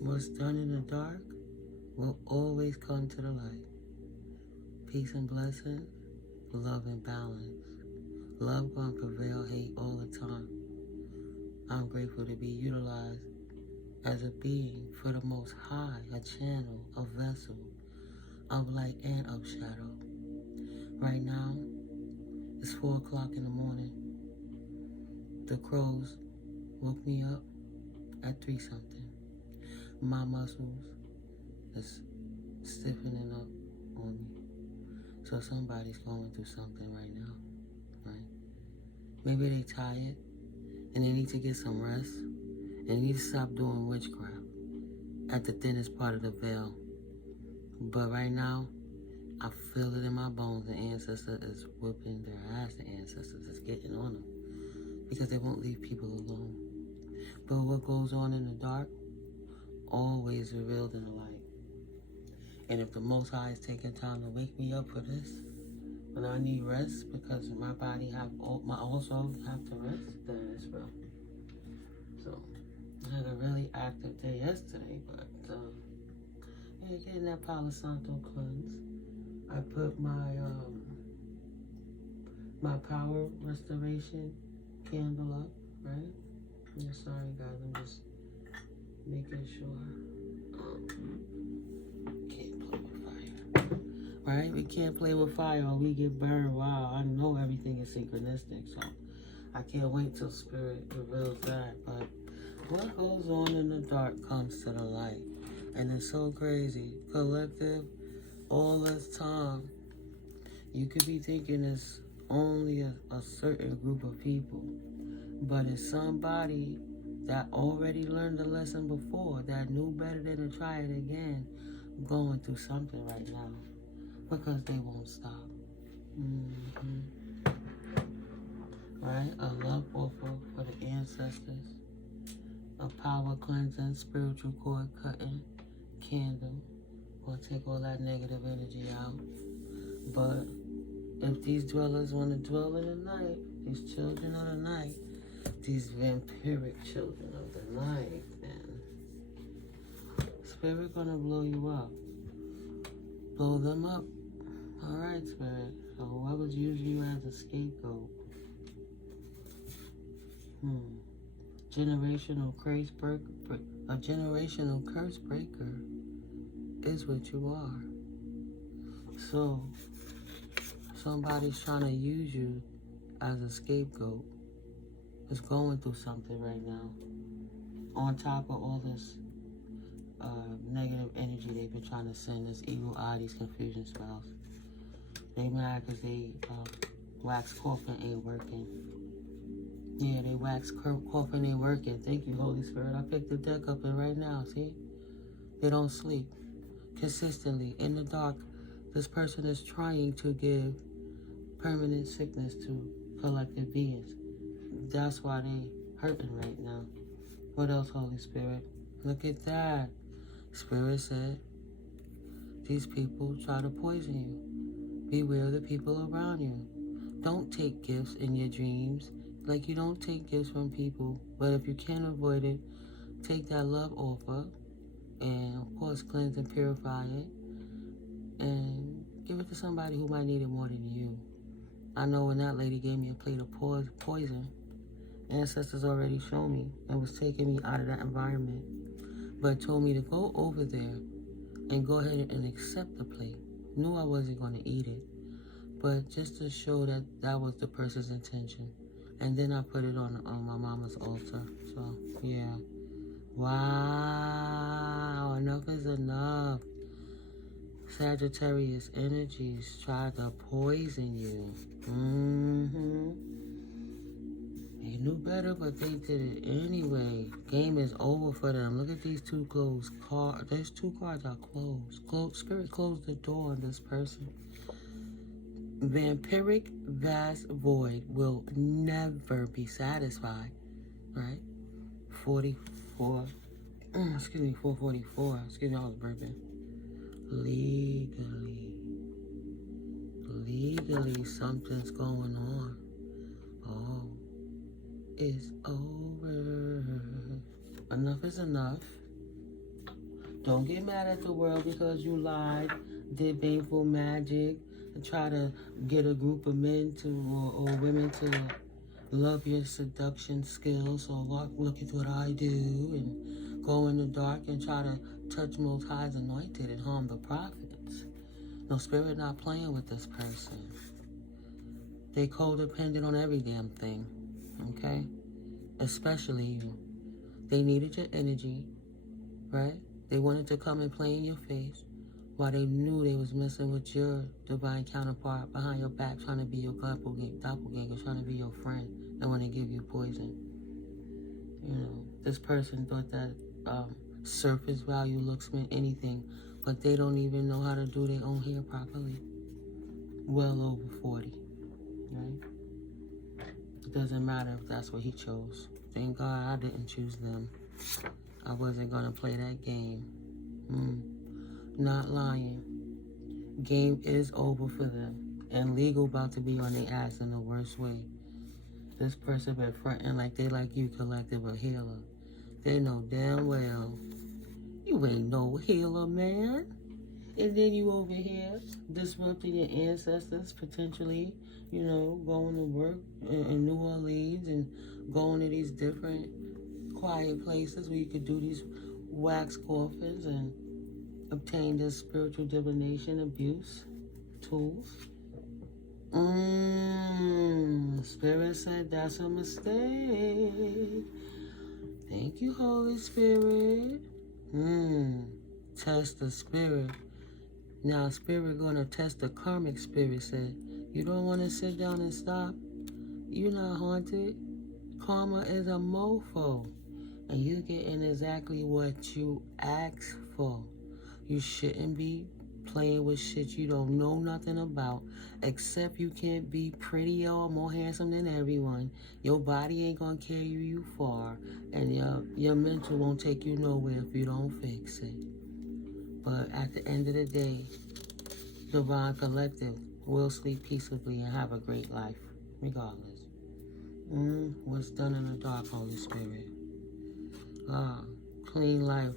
What's done in the dark will always come to the light. Peace and blessings, love and balance. Love gonna prevail, hate all the time. I'm grateful to be utilized as a being for the Most High, a channel, a vessel of light and of shadow. Right now, it's 4 o'clock in the morning. The crows woke me up at 3 something. My muscles is stiffening up on me. So somebody's going through something right now, right? Maybe they tired and they need to get some rest and they need to stop doing witchcraft at the thinnest part of the veil. But right now, I feel it in my bones. The ancestor is whipping their ass. The ancestors is getting on them because they won't leave people alone. But what goes on in the dark, always revealed in the light. And if the Most High is taking time to wake me up for this, when I need rest because my body also have to rest, then it's real. So I had a really active day yesterday, but getting that Palo Santo cleanse. I put my my power restoration candle up, right? I'm sorry guys, I'm just making sure. Can't play with fire. Right? We can't play with fire or we get burned. Wow, I know everything is synchronistic, so I can't wait till Spirit reveals that. But what goes on in the dark comes to the light. And it's so crazy. Collective, all this time, you could be thinking it's only a certain group of people, but it's somebody that already learned the lesson before, that knew better than to try it again, going through something right now, because they won't stop. Right? A love offer for the ancestors, a power cleansing, spiritual cord cutting candle. We'll take all that negative energy out. But if these dwellers want to dwell in the night, these children of the night, these vampiric children of the night, then Spirit gonna blow you up. Blow them up. Alright, Spirit. So whoever's using you as a scapegoat. Generational curse breaker. A generational curse breaker is what you are. So somebody's trying to use you as a scapegoat. Is going through something right now. On top of all this negative energy they've been trying to send, this evil eye, these confusion spells. They mad because they wax coffin ain't working. Yeah, they wax coffin ain't working. Thank you, Holy Spirit. I picked the deck up and right now, see? They don't sleep. Consistently, in the dark, this person is trying to give permanent sickness to collective beings. That's why they hurting right now. What else, Holy Spirit? Look at that. Spirit said, these people try to poison you. Beware of the people around you. Don't take gifts in your dreams. Like you don't take gifts from people. But if you can't avoid it, take that love offer. And of course, cleanse and purify it. And give it to somebody who might need it more than you. I know when that lady gave me a plate of poison, ancestors already showed me and was taking me out of that environment, but told me to go over there and go ahead and accept the plate. Knew I wasn't going to eat it, but just to show that that was the person's intention. And then I put it on my mama's altar. So yeah, wow, enough is enough. Sagittarius energies tried to poison you. They knew better, but they did it anyway. Game is over for them. Look at these two closed cards. There's 2 cards are closed. Spirit closed the door on this person. Vampiric vast void will never be satisfied. Right? 44. Excuse me, 444. Excuse me, I was burping. Legally, something's going on. Oh, it's over. Enough is enough. Don't get mad at the world because you lied, did baneful magic, and try to get a group of men to or women to love your seduction skills. So look at what I do, and go in the dark and try to touch Most High's anointed and harm the prophets. No, Spirit not playing with this person. They codependent on every damn thing, okay? Especially you. They needed your energy, right? They wanted to come and play in your face while they knew they was messing with your divine counterpart behind your back, trying to be your doppelganger, trying to be your friend, and want to give you poison. You know, this person thought that surface value looks meant anything, but they don't even know how to do their own hair properly. Well over 40, right? It doesn't matter if that's what he chose. Thank God I didn't choose them. I wasn't gonna play that game. Not lying. Game is over for them. And legal about to be on their ass in the worst way. This person been fronting like they like you, collective a healer. They know damn well you ain't no healer, man. And then you over here disrupting your ancestors, potentially, you know, going to work in New Orleans and going to these different quiet places where you could do these wax coffins and obtain this spiritual divination abuse tools. Spirit said that's a mistake. Thank you, Holy Spirit. Test the spirit. Now, Spirit gonna test the karmic spirit. Said, you don't want to sit down and stop? You're not haunted. Karma is a mofo. And you're getting exactly what you asked for. You shouldn't be playing with shit you don't know nothing about, except you can't be prettier or more handsome than everyone. Your body ain't gonna carry you far, and your mental won't take you nowhere if you don't fix it. But at the end of the day, Divine Collective will sleep peaceably and have a great life, regardless. What's done in the dark, Holy Spirit? Clean life.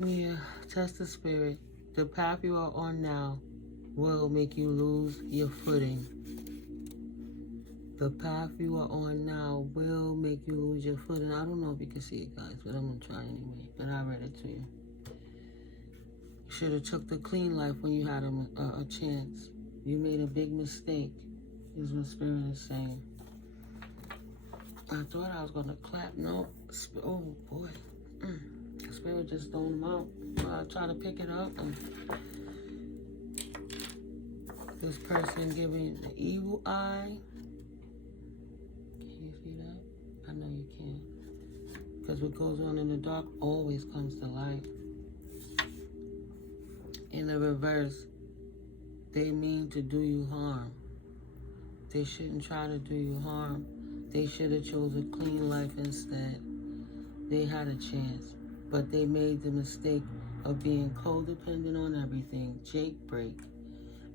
Yeah, test the spirit. The path you are on now will make you lose your footing. The path you are on now will make you lose your footing. I don't know if you can see it, guys, but I'm going to try anyway. But I read it to you. You should have took the clean life when you had a chance. You made a big mistake, is what Spirit is saying. I thought I was going to clap. No. Oh, boy. Spirit just thrown them out. I try to pick it up, and this person giving the evil eye. Can you see that? I know you can. Because what goes on in the dark always comes to light. In the reverse, they mean to do you harm. They shouldn't try to do you harm. They should have chose a clean life instead. They had a chance. But they made the mistake of being codependent on everything, break,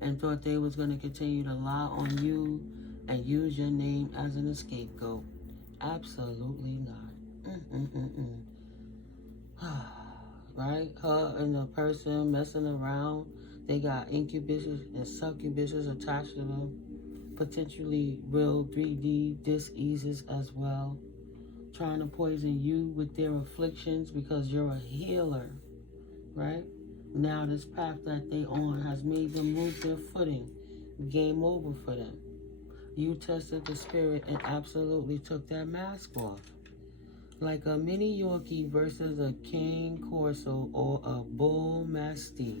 and thought they was going to continue to lie on you and use your name as an scapegoat. Absolutely not. Right? Her and the person messing around, they got incubuses and succubuses attached to them. Potentially real 3D diseases as well. Trying to poison you with their afflictions because you're a healer, right? Now this path that they on has made them lose their footing. Game over for them. You tested the spirit and absolutely took that mask off. Like a mini Yorkie versus a King Corso or a Bull Mastiff.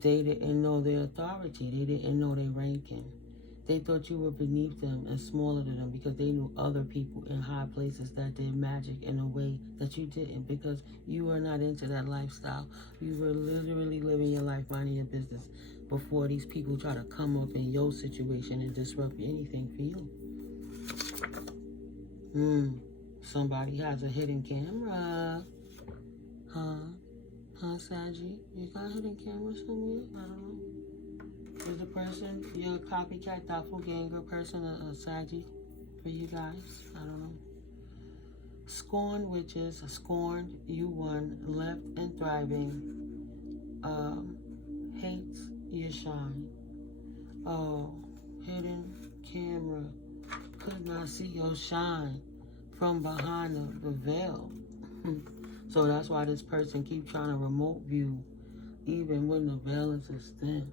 They didn't know their authority. They didn't know their ranking. They thought you were beneath them and smaller than them because they knew other people in high places that did magic in a way that you didn't, because you were not into that lifestyle. You were literally living your life, minding your business, before these people try to come up in your situation and disrupt anything for you. Somebody has a hidden camera. Saji? You got a hidden camera somewhere? I don't know. Is the person, your copycat doppelganger person, a Saji for you guys? I don't know. Scorned witches, scorned, you won, left and thriving, hates your shine. Oh, hidden camera, could not see your shine from behind the veil. So that's why this person keep trying to remote view, even when the veil is as thin.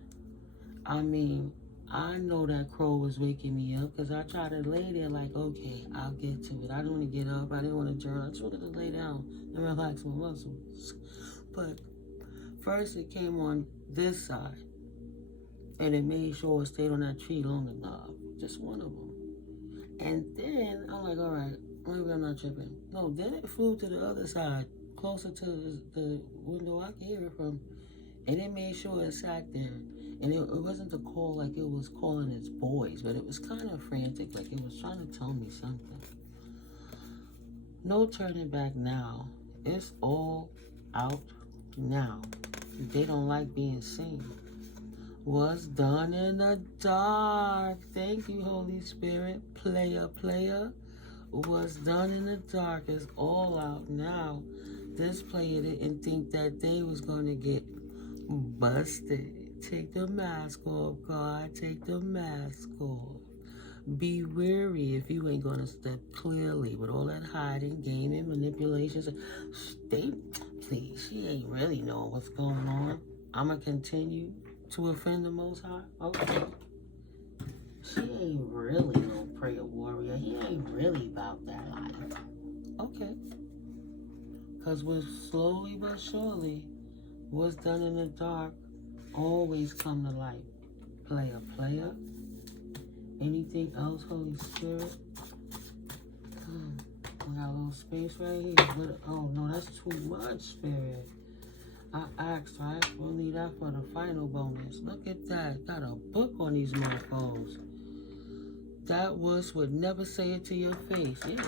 I mean, I know that crow was waking me up because I tried to lay there like, okay, I'll get to it. I didn't want to get up. I didn't want to journal. I just wanted to lay down and relax my muscles. But first it came on this side, and it made sure it stayed on that tree long enough. Just one of them. And then I'm like, all right, maybe I'm not tripping. No, then it flew to the other side, closer to the window I could hear it from. And it made sure it sat there. And it wasn't a call like it was calling its boys, but it was kind of frantic, like it was trying to tell me something. No turning back now. It's all out now. They don't like being seen. Was done in the dark. Thank you, Holy Spirit. Player, player. Was done in the dark is all out now. This player didn't think that they was going to get busted. Take the mask off, God. Take the mask off. Be wary if you ain't going to step clearly with all that hiding, gaming, manipulations. Please, she ain't really knowing what's going on. I'm going to continue to offend the Most High? Okay. She ain't really no prayer warrior. He ain't really about that life. Okay. Because we're slowly but surely, what's done in the dark always come to light. Player, player. Anything else, Holy Spirit? I got a little space right here. Oh, no, that's too much, Spirit. I asked, right? We'll leave that for the final bonus. Look at that. Got a book on these mofos. That wuss would never say it to your face. Yeah.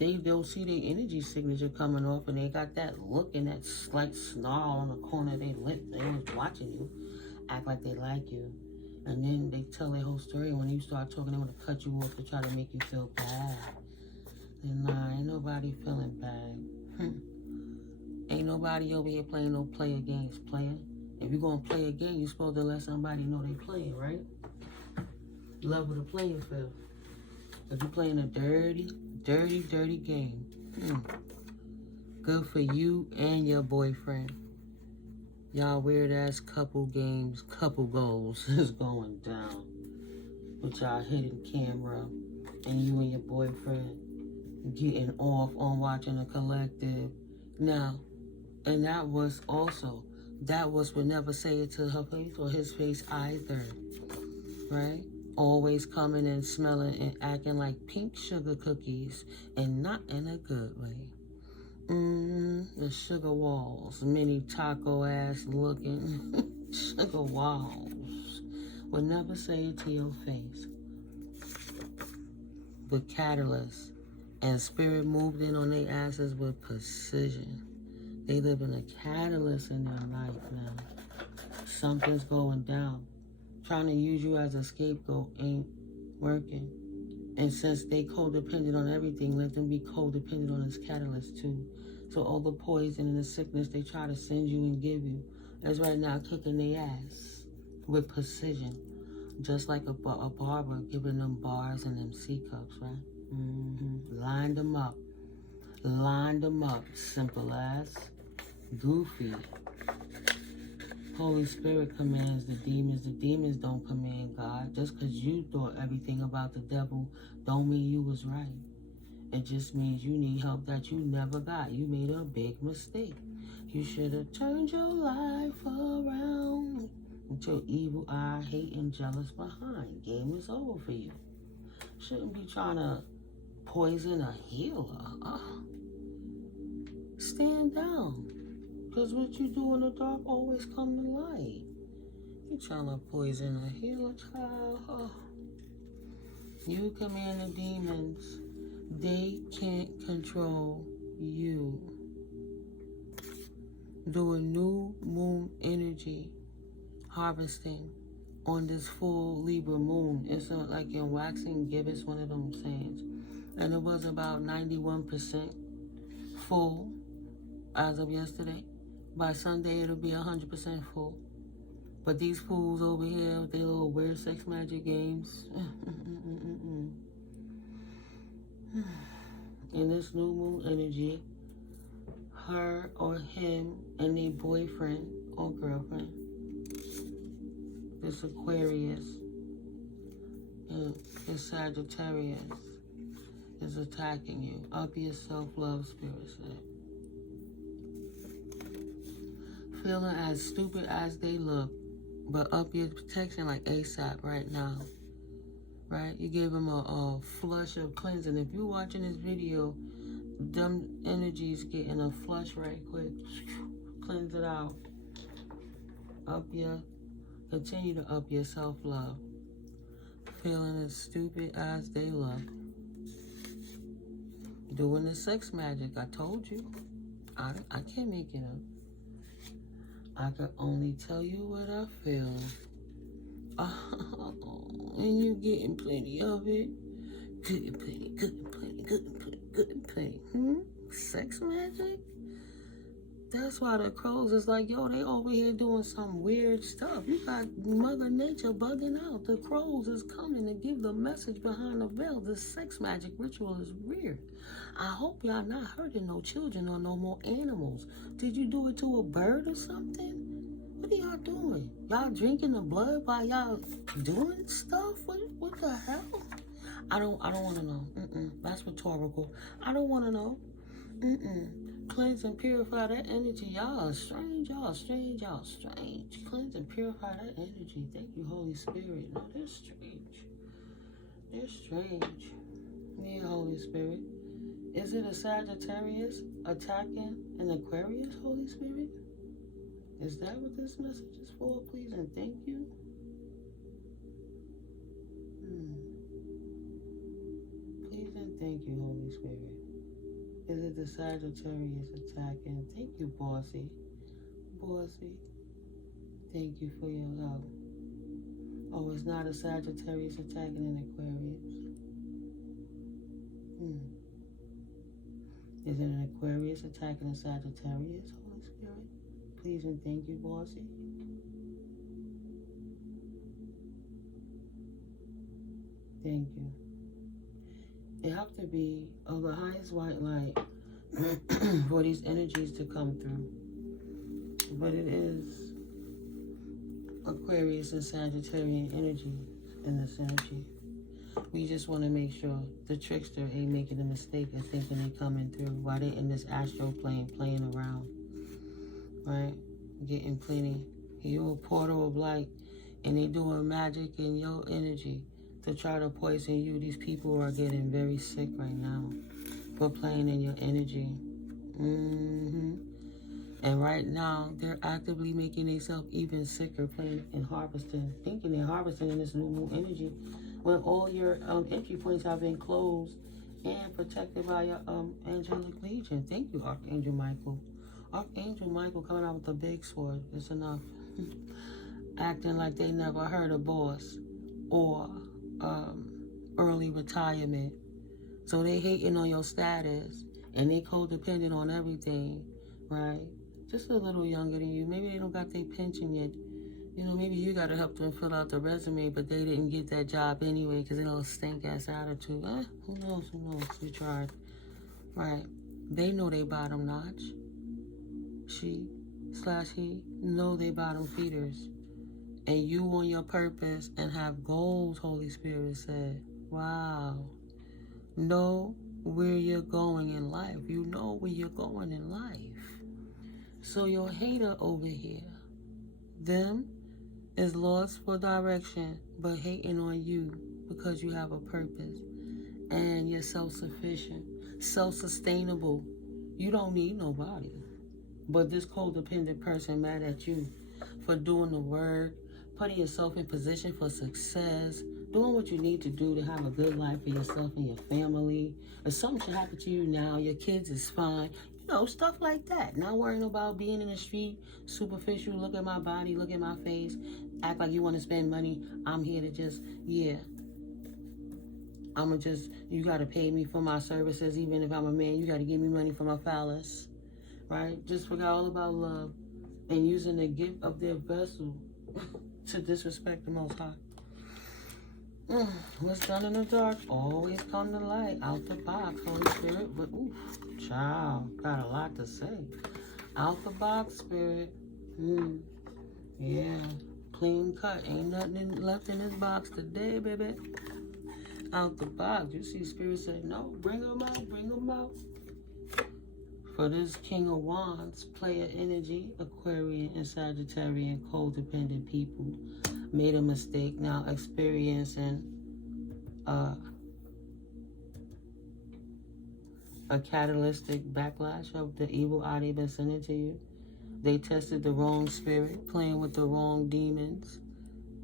They don't see their energy signature coming off, and they got that look and that slight snarl on the corner of their lip. They was watching you. Act like they like you. And then they tell their whole story. And when you start talking, they want to cut you off to try to make you feel bad. And nah, ain't nobody feeling bad. Ain't nobody over here playing no player games, player. If you're going to play a game, you're supposed to let somebody know they playing, right? Level the playing field. If you're playing a dirty game, good for you and your boyfriend. Y'all weird-ass couple games, couple goals is going down. With y'all hidden camera and you and your boyfriend getting off on watching a collective. Now, and that was would never say it to her face or his face either, right? Always coming and smelling and acting like pink sugar cookies and not in a good way. The sugar walls, mini taco ass looking sugar walls would never say it to your face. But catalyst and spirit moved in on their asses with precision. They live in a catalyst in their life now. Something's going down. Trying to use you as a scapegoat ain't working. And since they codependent on everything, let them be codependent on this catalyst too. So all the poison and the sickness they try to send you and give you is right now kicking their ass with precision. Just like a barber giving them bars and them C-cups, right? Line them up. Line them up. Simple as. Goofy. Holy Spirit commands the demons. The demons don't command God. Just because you thought everything about the devil don't mean you was right. It just means you need help that you never got. You made a big mistake. You should have turned your life around. With your evil eye, hate, and jealous behind. Game is over for you. Shouldn't be trying to poison a healer. Stand down. Because what you do in the dark always come to light. You trying to poison a healer, child. You command the demons. They can't control you. Do a new moon energy harvesting on this full Libra moon. It's like in waxing gibbous, one of them sayings. and it was about 91% full as of yesterday. By Sunday, it'll be 100% full. But these fools over here with their little weird sex magic games. In this new moon energy, her or him and their boyfriend or girlfriend, this Aquarius, this Sagittarius, is attacking you. Up your self-love, Spirit said. Feeling as stupid as they look, but up your protection like ASAP right now. Right? You gave them a flush of cleansing. If you're watching this video, them energies getting a flush right quick. Cleanse it out. Continue to up your self-love. Feeling as stupid as they look. Doing the sex magic, I told you. I can't make it up. I can only tell you what I feel. And you getting plenty of it. Good and plenty, good and plenty, good and plenty, good and plenty. Sex magic? That's why the crows is like, yo, they over here doing some weird stuff. You got Mother Nature bugging out. The crows is coming to give the message behind the veil. This sex magic ritual is weird. I hope y'all not hurting no children or no more animals. Did you do it to a bird or something? What are y'all doing? Y'all drinking the blood while y'all doing stuff? What the hell? I don't want to know. That's rhetorical. I don't want to know. Cleanse and purify that energy. Y'all are strange. Y'all strange. Y'all strange. Cleanse and purify that energy. Thank you, Holy Spirit. No, they're strange. They're strange. Yeah, Holy Spirit. Is it a Sagittarius attacking an Aquarius, Holy Spirit? Is that what this message is for? Please and thank you. Please and thank you, Holy Spirit. Is it the Sagittarius attacking? Thank you, Bossy. Bossy. Thank you for your love. Oh, it's not a Sagittarius attacking an Aquarius. Is it an Aquarius attacking a Sagittarius, Holy Spirit? Please and thank you, Bossy. Thank you. It have to be of the highest white light for these energies to come through. But it is Aquarius and Sagittarian energy in this energy. We just want to make sure the trickster ain't making a mistake of thinking they coming through while they in this astral plane playing around. Right? Getting plenty. You're a portal of light and they doing magic in your energy to try to poison you. These people are getting very sick right now for playing in your energy. And right now, they're actively making themselves even sicker playing and harvesting, thinking they're harvesting in this new moon energy when all your entry points have been closed and protected by your angelic legion. Thank you, Archangel Michael. Archangel Michael coming out with a big sword. It's enough. Acting like they never heard a boss or early retirement. So they hating on your status and they codependent on everything, right? Just a little younger than you. Maybe they don't got their pension yet. You know, maybe you got to help them fill out the resume, but they didn't get that job anyway because they don't stink-ass attitude. Who knows? Who knows? You tried. Right. They know they bottom notch. She/he know they bottom feeders. And you on your purpose and have goals, Holy Spirit said. Wow. Know where you're going in life. You know where you're going in life. So your hater over here, them is lost for direction, but hating on you because you have a purpose and you're self-sufficient, self-sustainable. You don't need nobody. But this codependent person mad at you for doing the work, putting yourself in position for success, doing what you need to do to have a good life for yourself and your family. If something should happen to you now, your kids is fine. You know, stuff like that. Not worrying about being in the street, superficial, look at my body, look at my face, act like you want to spend money. I'm here to just, yeah. You got to pay me for my services. Even if I'm a man, you got to give me money for my phallus, right? Just forgot all about love and using the gift of their vessel to disrespect the Most High. What's done in the dark always come to light. Out the box, Holy Spirit. But oof, child, got a lot to say. Out the box, Spirit. Yeah, clean cut. Ain't nothing left in this box today, baby. Out the box. You see, Spirit said, no, bring them out, bring them out. For this King of Wands, player energy, Aquarian and Sagittarian codependent people made a mistake, now experiencing a catalytic backlash of the evil eye they've been sending to you. They tested the wrong spirit, playing with the wrong demons,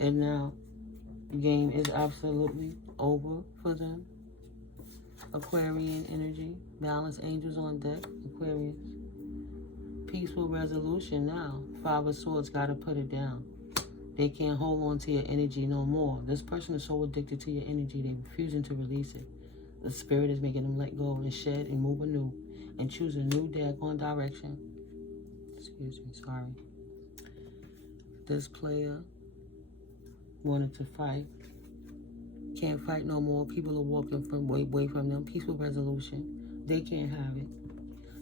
and now the game is absolutely over for them. Aquarian energy, balance angels on deck, Aquarius. Peaceful resolution now. Five of Swords got to put it down. They can't hold on to your energy no more. This person is so addicted to your energy, they're refusing to release it. The spirit is making them let go and shed and move anew and choose a new daggone direction. Excuse me, sorry. This player wanted to fight. Can't fight no more. People are walking away from them. Peaceful resolution. They can't have it.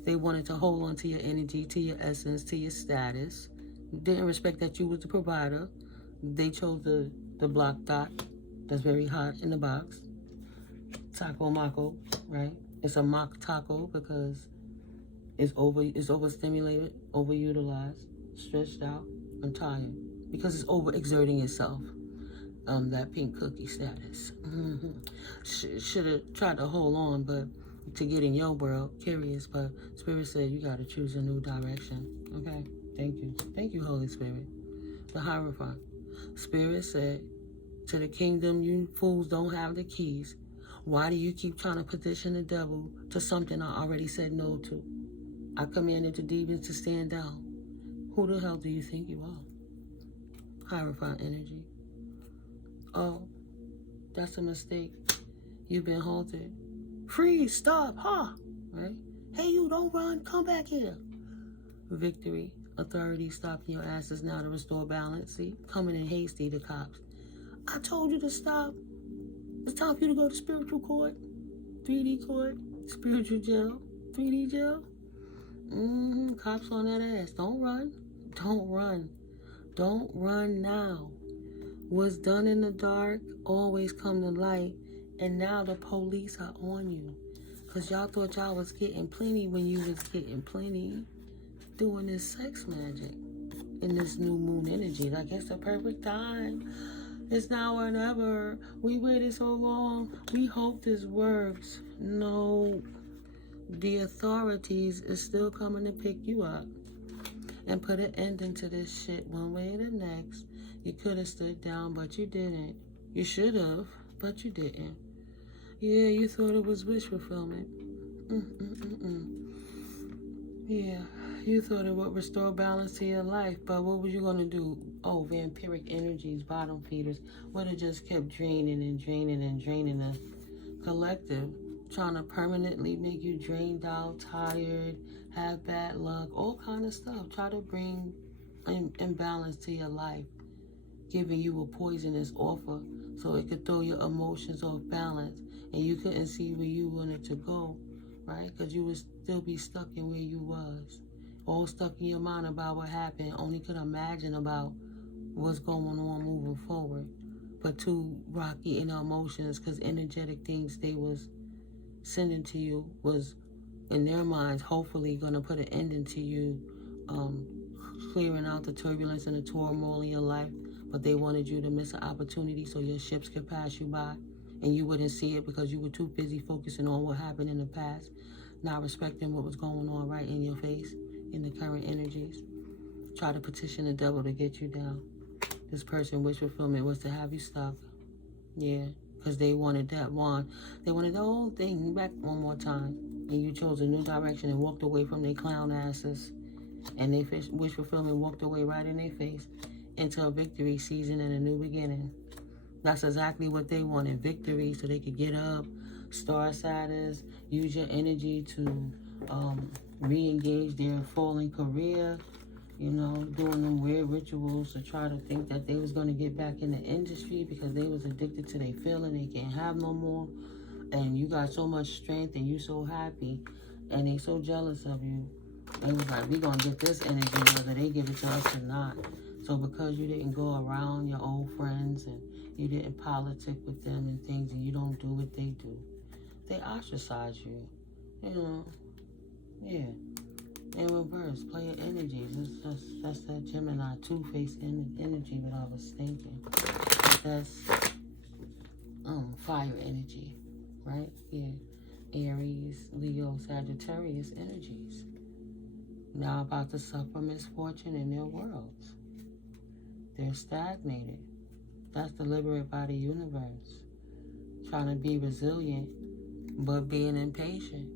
They wanted to hold on to your energy, to your essence, to your status. Didn't respect that you was the provider. They chose the black dot that's very hot in the box. Taco Mako, right? It's a mock taco because it's overstimulated, overutilized, stretched out, and tired. Because it's overexerting itself. That pink cookie status. Should have tried to hold on, but to get in your world, curious, but Spirit said you got to choose a new direction. Okay, thank you. Thank you, Holy Spirit. The Hierophant. Spirit said, to the kingdom, you fools don't have the keys. Why do you keep trying to petition the devil to something I already said no to? I commanded the demons to stand down. Who the hell do you think you are? Hierophant energy. Oh, that's a mistake. You've been halted. Freeze, stop, right? Hey, you, don't run, come back here. Victory. Authority stopping your asses now to restore balance. See, coming in hasty, the cops. I told you to stop. It's time for you to go to spiritual court, 3D court, spiritual jail, 3D jail. Cops on that ass. Don't run. Don't run. Don't run now. What's done in the dark always come to light, and now the police are on you. Because y'all thought y'all was getting plenty when you was getting plenty doing this sex magic in this new moon energy. Like, it's the perfect time. It's now or never. We waited so long. We hope this works. No. The authorities is still coming to pick you up and put an ending to this shit one way or the next. You could have stood down, but you didn't. You should have, but you didn't. Yeah, you thought it was wish fulfillment. Yeah, you thought it would restore balance to your life, but what were you going to do? Oh, vampiric energies, bottom feeders, would have just kept draining and draining and draining the collective, trying to permanently make you drained out, tired, have bad luck, all kind of stuff. Try to bring imbalance to your life, giving you a poisonous offer so it could throw your emotions off balance and you couldn't see where you wanted to go, right? Because you would still be stuck in where you was, all stuck in your mind about what happened, only could imagine about what's going on moving forward, but too rocky in emotions because energetic things they was sending to you was, in their minds, hopefully going to put an ending to you, clearing out the turbulence and the turmoil in your life, but they wanted you to miss an opportunity so your ships could pass you by and you wouldn't see it because you were too busy focusing on what happened in the past, not respecting what was going on right in your face in the current energies. Try to petition the devil to get you down. This person, wish fulfillment was to have you stuck. Yeah, because they wanted that wand. They wanted the whole thing back one more time. And you chose a new direction and walked away from their clown asses. And they wish fulfillment walked away right in their face into a victory season and a new beginning. That's exactly what they wanted, victory, so they could get up, star status, use your energy to re-engage their falling career, you know, doing them weird rituals to try to think that they was going to get back in the industry because they was addicted to their feeling they can't have no more. And you got so much strength and you so happy and they so jealous of you. They was like, we going to get this energy whether they give it to us or not. So because you didn't go around your old friends and you didn't politic with them and things and you don't do what they do, they ostracize you. You know, yeah. In reverse, player energies. That's that Gemini two-faced energy that I was thinking. But that's fire energy, right? Yeah. Aries, Leo, Sagittarius energies. Now about to suffer misfortune in their worlds. They're stagnated. That's deliberate by the universe. Trying to be resilient, but being impatient.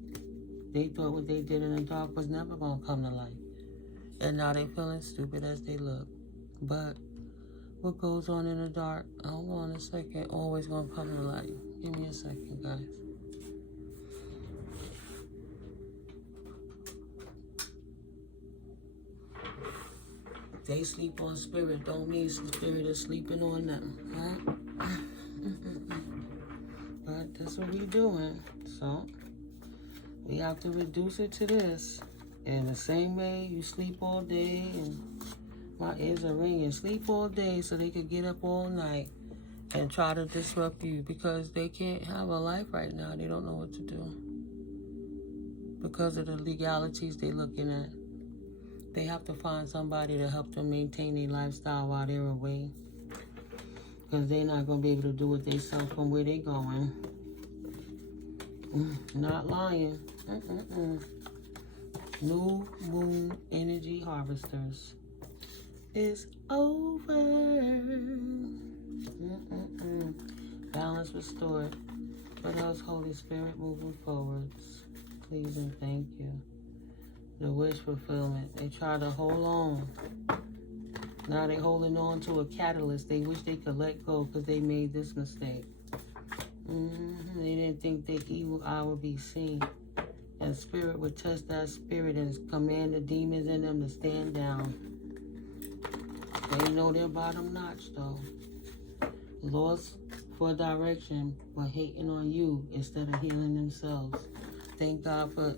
They thought what they did in the dark was never going to come to light. And now they feeling stupid as they look. But what goes on in the dark, hold on a second, always going to come to light. Give me a second, guys. They sleep on spirit, don't mean spirit is sleeping on them, right? But that's what we doing, so we have to reduce it to this. In the same way you sleep all day, and my ears are ringing, sleep all day so they could get up all night and try to disrupt you because they can't have a life right now. They don't know what to do because of the legalities they're looking at. They have to find somebody to help them maintain their lifestyle while they're away, because they're not going to be able to do it themselves from where they're going. Not lying. New moon energy harvesters is over. Balance restored. What else, Holy Spirit, moving forwards? Please and thank you. The wish fulfillment. They try to hold on. Now they holding on to a catalyst. They wish they could let go because they made this mistake. They didn't think their evil eye would be seen. And spirit would test that spirit and command the demons in them to stand down. They know they're bottom notch though. Lost for direction, but hating on you instead of healing themselves. Thank God for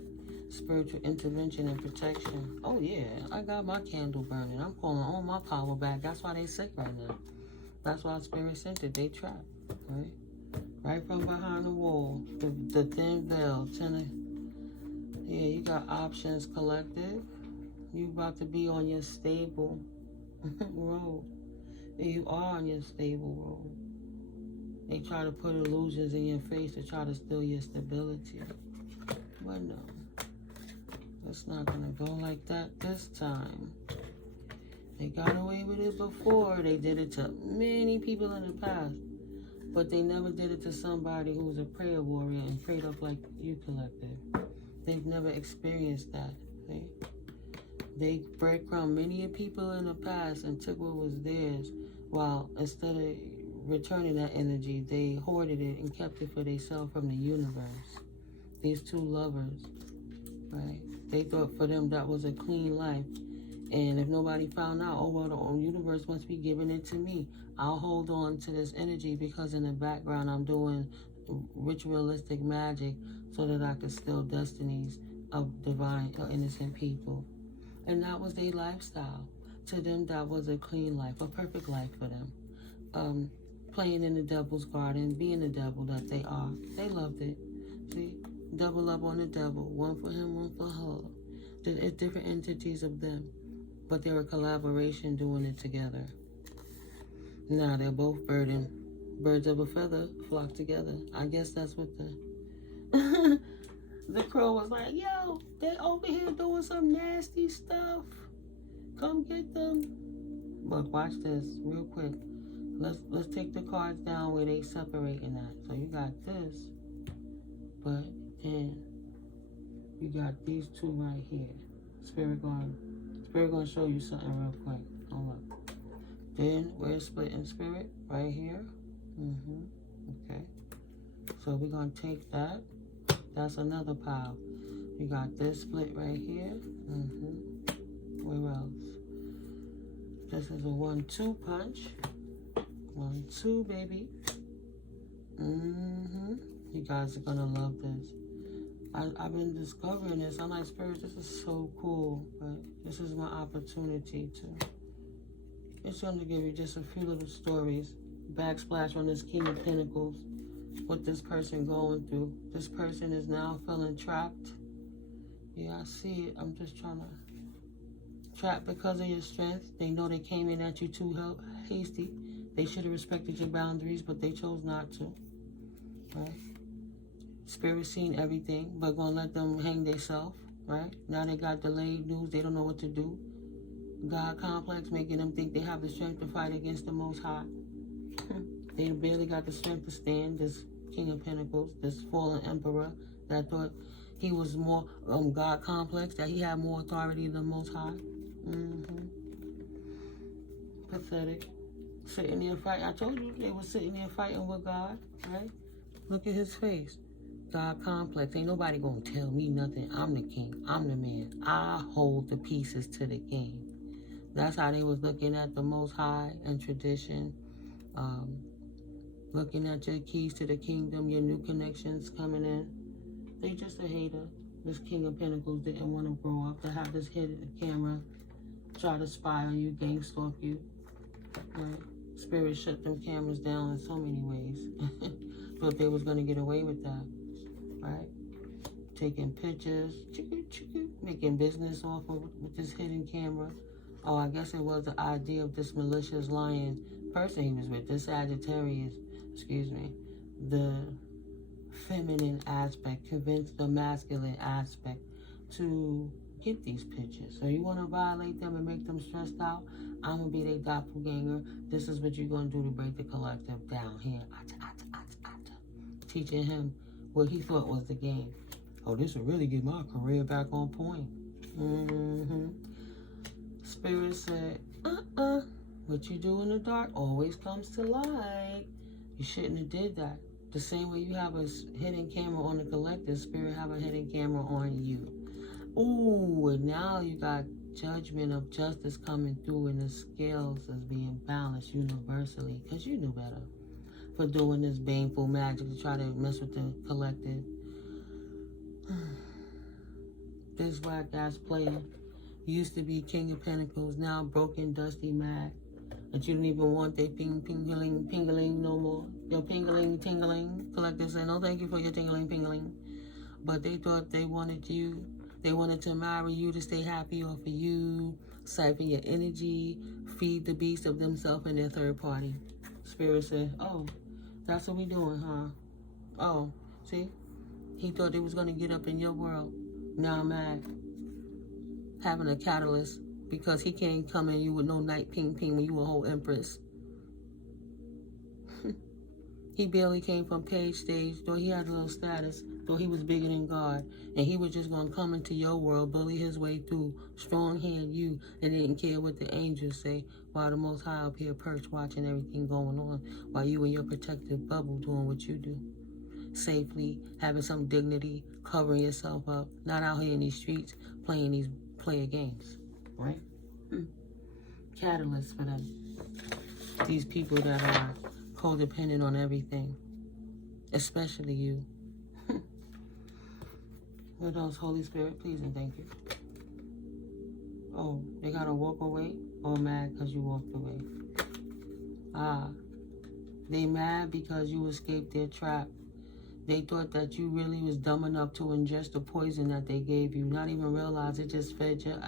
spiritual intervention and protection. Oh yeah, I got my candle burning. I'm calling all my power back. That's why they sick right now. That's why spirit sent it. They trapped, right? Right from behind the wall, the thin veil. Yeah, you got options collective. You about to be on your stable road. You are on your stable road. They try to put illusions in your face to try to steal your stability. But no. It's not gonna go like that this time. They got away with it before. They did it to many people in the past, but they never did it to somebody who was a prayer warrior and prayed up like you collective. They've never experienced that. They breadcrumbed many people in the past and took what was theirs, while instead of returning that energy, they hoarded it and kept it for themselves from the universe. These two lovers, right? They thought for them that was a clean life. And if nobody found out, oh, well, the universe must be giving it to me. I'll hold on to this energy because in the background I'm doing ritualistic magic so that I could steal destinies of divine or innocent people. And that was their lifestyle. To them, that was a clean life, a perfect life for them. Playing in the devil's garden, being the devil that they are. They loved it. See? Double up on the devil. One for him, one for her. It's different entities of them. But they're a collaboration doing it together. Now they're both birds of a feather flock together. I guess that's what the crow was like, yo, they over here doing some nasty stuff. Come get them. But watch this real quick. Let's take the cards down where they separating that. So you got this, but then you got these two right here. Spirit gonna show you something real quick. Hold up. Then we're splitting spirit right here. Okay. So we're going to take that. That's another pile. You got this split right here. Where else? This is a 1-2 punch. 1-2, baby. You guys are going to love this. I've been discovering this. I'm like, Spirit, this is so cool. But this is my opportunity to... It's going to give you just a few little stories. Backsplash on this King of Pentacles. What this person going through. This person is now feeling trapped. Yeah, I see it. I'm just trying to... Trapped because of your strength. They know they came in at you too hasty. They should have respected your boundaries, but they chose not to. Right? Spirit seen everything, but gonna let them hang themselves, right? Now they got delayed news, they don't know what to do. God complex making them think they have the strength to fight against the Most High. They barely got the strength to stand. This King of Pentacles, this fallen emperor that thought he was more God complex, that he had more authority than the Most High. Pathetic. Sitting there fighting. I told you they were sitting there fighting with God, right? Look at his face. God complex. Ain't nobody gonna tell me nothing. I'm the king. I'm the man. I hold the pieces to the game. That's how they was looking at the Most High and tradition. Looking at your keys to the kingdom, your new connections coming in. They just a hater. This King of Pentacles didn't want to grow up to have this hidden camera, try to spy on you, gang stalk you. Right? Spirit shut them cameras down in so many ways. Thought they was gonna get away with that. Right? Taking pictures, making business off of with this hidden camera. Oh, I guess it was the idea of this malicious lying person he was with, this Sagittarius, excuse me, the feminine aspect, convinced the masculine aspect to get these pictures. So you want to violate them and make them stressed out? I'm going to be their doppelganger. This is what you're going to do to break the collective down here. Teaching him what he thought was the game. Oh, this will really get my career back on point. Spirit said, what you do in the dark always comes to light. You shouldn't have did that. The same way you have a hidden camera on the collective, Spirit have a hidden camera on you. Ooh, and now you got judgment of justice coming through and the scales is being balanced universally because you knew better for doing this baneful magic to try to mess with the collective. This whack ass player used to be King of Pentacles, now broken, dusty, mad. That you don't even want their pingling no more. Your pingling, tingling. Collective said, no thank you for your tingling, pingling. But they thought they wanted you. They wanted to marry you to stay happy off of you, siphon your energy, feed the beast of themselves and their third party. Spirit said, oh, that's what we doing, huh? Oh, see? He thought they was going to get up in your world. Now I'm mad. Having a catalyst because he can't come in you with no night ping when you a whole empress. He barely came from page stage, though he had a little status, though he was bigger than God. And he was just going to come into your world, bully his way through, strong hand you, and didn't care what the angels say, while the Most High up here perched watching everything going on, while you in your protective bubble doing what you do. Safely, having some dignity, covering yourself up, not out here in these streets playing these player games, right? Catalyst for them. These people that are codependent on everything, especially you. What else, Holy Spirit, please and thank you. Oh, they gotta walk away or mad because you walked away? They mad because you escaped their trap. They thought that you really was dumb enough to ingest the poison that they gave you, not even realize it just fed your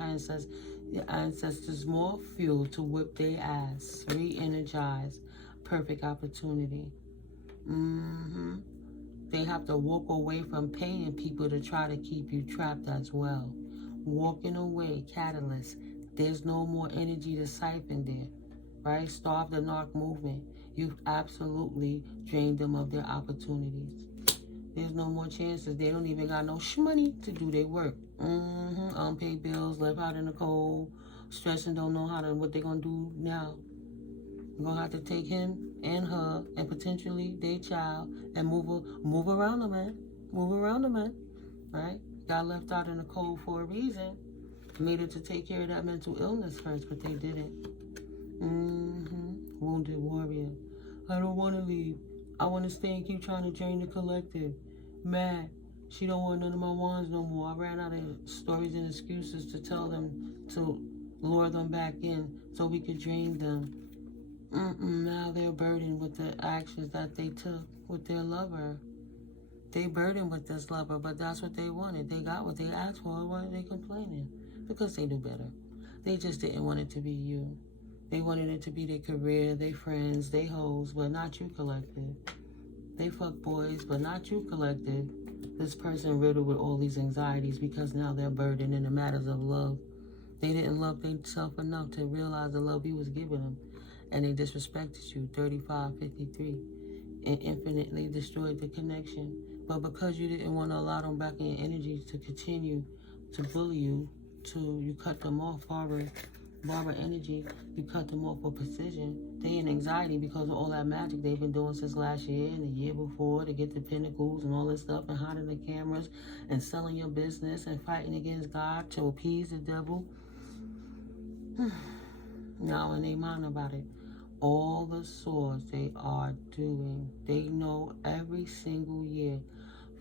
ancestors more fuel to whip their ass, re-energize. Perfect opportunity. They have to walk away from paying people to try to keep you trapped as well. Walking away, catalyst. There's no more energy to siphon there, right? Starve the narc movement. You've absolutely drained them of their opportunities. There's no more chances. They don't even got no shmoney to do their work. Unpaid bills, left out in the cold, stressing, don't know what they're gonna do now. You're gonna have to take him and her and potentially their child and move around the man. Move around the man. Right? Got left out in the cold for a reason. Made it to take care of that mental illness first, but they didn't. Wounded warrior. I don't want to leave. I want to stay and keep trying to drain the collective. Mad. She don't want none of my wands no more. I ran out of stories and excuses to tell them to lure them back in so we could drain them. Now they're burdened with the actions that they took with their lover. They burdened with this lover, but that's what they wanted. They got what they asked for. Why are they complaining? Because they knew better. They just didn't want it to be you. They wanted it to be their career, their friends, their hoes, but not you, collective. They fuck boys, but not you, collective. This person riddled with all these anxieties because now they're burdened in the matters of love. They didn't love themselves enough to realize the love you was giving them. And they disrespected you, 3553, and infinitely destroyed the connection. But because you didn't want to allow them back in your energy to continue to bully you, you cut them off, Barbara energy, you cut them off for precision. They in anxiety because of all that magic they've been doing since last year and the year before to get the pinnacles and all this stuff and hiding the cameras and selling your business and fighting against God to appease the devil. Now in their mind about it, all the swords they are doing, they know every single year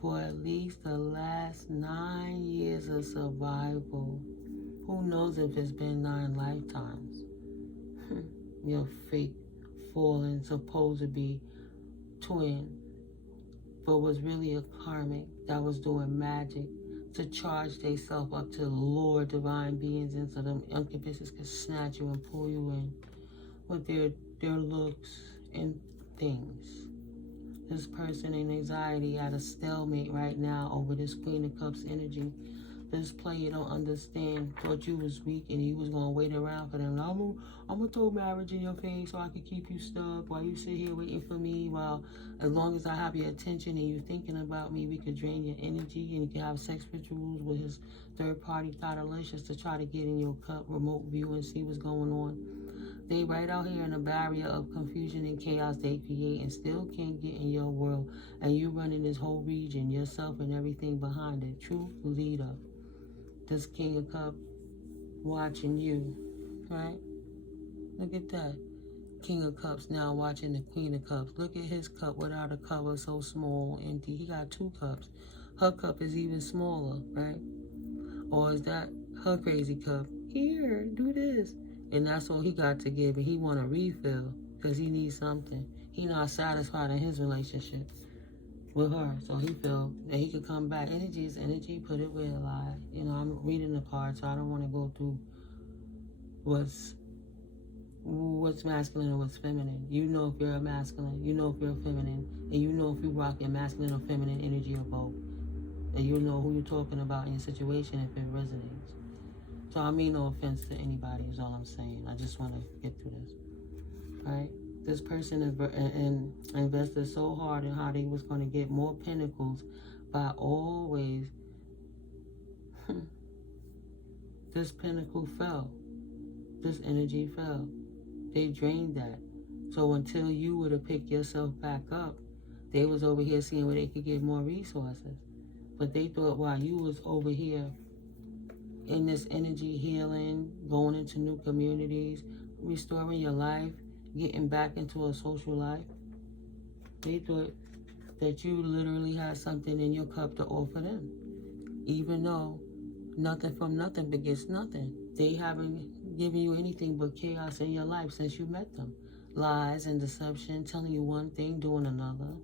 for at least the last 9 years of survival. Who knows if it's been 9 lifetimes? Your fake, fallen, supposed to be twin, but was really a karmic that was doing magic to charge themselves up to lure divine beings in so them incubuses could snatch you and pull you in with their looks and things. This person in anxiety at a stalemate right now over this Queen of Cups energy. This player don't understand, thought you was weak and you was going to wait around for them. I'm going to throw marriage in your face so I can keep you stuck while you sit here waiting for me. While as long as I have your attention and you thinking about me, we could drain your energy and you can have sex rituals with his third-party thought alicious to try to get in your cup remote view and see what's going on. They right out here in a barrier of confusion and chaos they create and still can't get in your world. And you running this whole region, yourself and everything behind it. True leader. This King of Cups watching you, right? Look at that. King of Cups now watching the Queen of Cups. Look at his cup without a cover, so small, empty. He got 2 cups. Her cup is even smaller, right? Or is that her crazy cup? Here, do this. And that's all he got to give. And he want a refill because he needs something. He not satisfied in his relationship with her. So he feel that he could come back. Energy is energy. Put it where it lies. You know, I'm reading the card, so I don't want to go through what's masculine and what's feminine. You know if you're a masculine. You know if you're a feminine. And you know if you rock your masculine or feminine energy or both. And you know who you're talking about in your situation if it resonates. So I mean no offense to anybody is all I'm saying. I just want to get through this. Right? This person invested so hard in how they was going to get more pinnacles by always... This pinnacle fell. This energy fell. They drained that. So until you would have picked yourself back up, they was over here seeing where they could get more resources. But they thought while you was over here in this energy healing, going into new communities, restoring your life, getting back into a social life, they thought that you literally had something in your cup to offer them. Even though nothing from nothing begets nothing. They haven't given you anything but chaos in your life since you met them. Lies and deception, telling you one thing, doing another.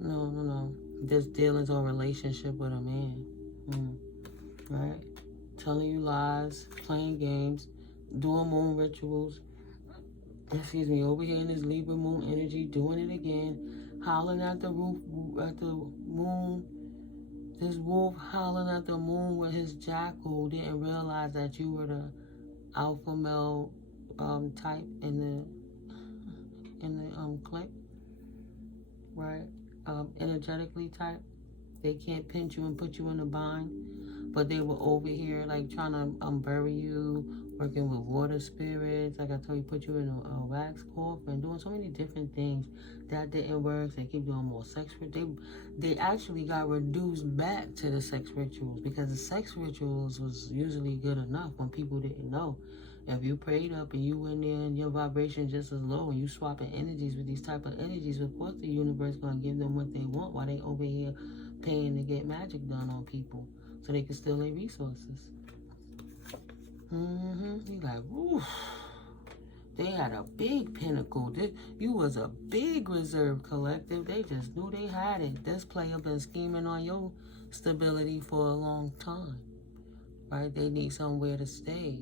No. This dealings or relationship with a man. Right? Telling you lies, playing games, doing moon rituals. Over here in this Libra moon energy, doing it again, howling at the roof, at the moon. This wolf howling at the moon with his jackal didn't realize that you were the alpha male type in the clique, right? Energetically type. They can't pinch you and put you in a bind. but they were over here like trying to bury you, working with water spirits. Like I told you, put you in a wax coffin, doing so many different things that didn't work. They keep doing more sex. They actually got reduced back to the sex rituals, because the sex rituals was usually good enough when people didn't know. If you prayed up and you went there and your vibration just as low and you swapping energies with these type of energies, of course the universe gonna give them what they want while they over here paying to get magic done on people so they can steal their resources. He like, ooh. They had a big pinnacle. You was a big reserve collective. They just knew they had it. This player been scheming on your stability for a long time, right? They need somewhere to stay,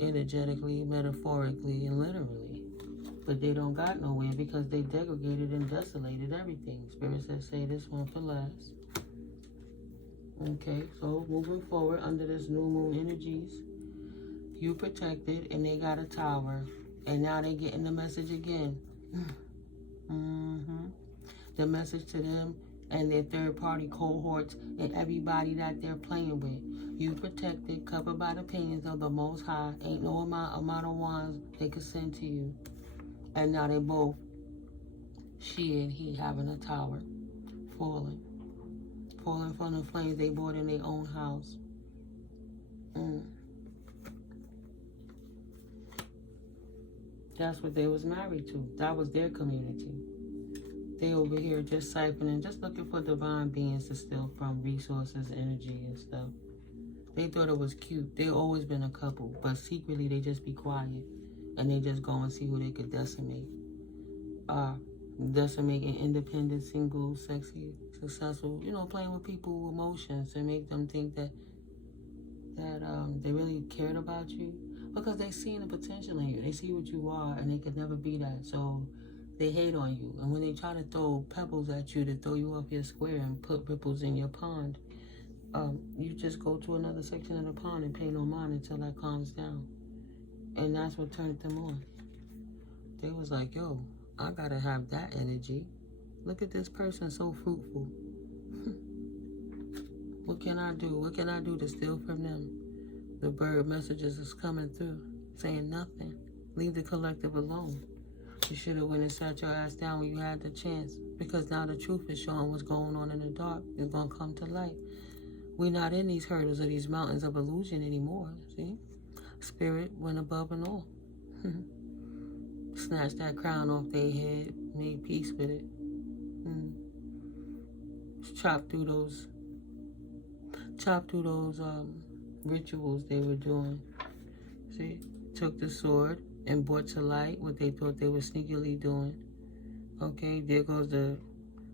energetically, metaphorically, and literally. But they don't got nowhere because they degraded and desolated everything. Spirit says, say this one for last. Okay, so moving forward under this new moon energies, you protected and they got a tower. And now they getting the message again. The message to them and their third-party cohorts and everybody that they're playing with. You protected, covered by the opinions of the Most High. Ain't no amount of wands they could send to you. And now they both, she and he, having a tower, falling from the flames they bought in their own house. That's what they was married to. That was their community. They over here just siphoning, just looking for divine beings to steal from, resources, energy, and stuff. They thought it was cute. They always been a couple, but secretly they just be quiet. And they just go and see who they could decimate. Decimating independent, single, sexy, successful, playing with people's emotions and make them think that they really cared about you. Because they see the potential in you. They see what you are and they could never be that. So they hate on you. And when they try to throw pebbles at you to throw you off your square and put ripples in your pond, you just go to another section of the pond and pay no mind until that calms down. And that's what turned them on. They was like, yo, I gotta have that energy. Look at this person so fruitful. What can I do? What can I do to steal from them? The bird messages is coming through, saying nothing. Leave the collective alone. You should have went and sat your ass down when you had the chance, because now the truth is showing what's going on in the dark. It's going to come to light. We're not in these hurdles or these mountains of illusion anymore, see? Spirit went above and all. Snatched that crown off their head, made peace with it. Chopped through those rituals they were doing. See, took the sword and brought to light what they thought they were sneakily doing. Okay, there goes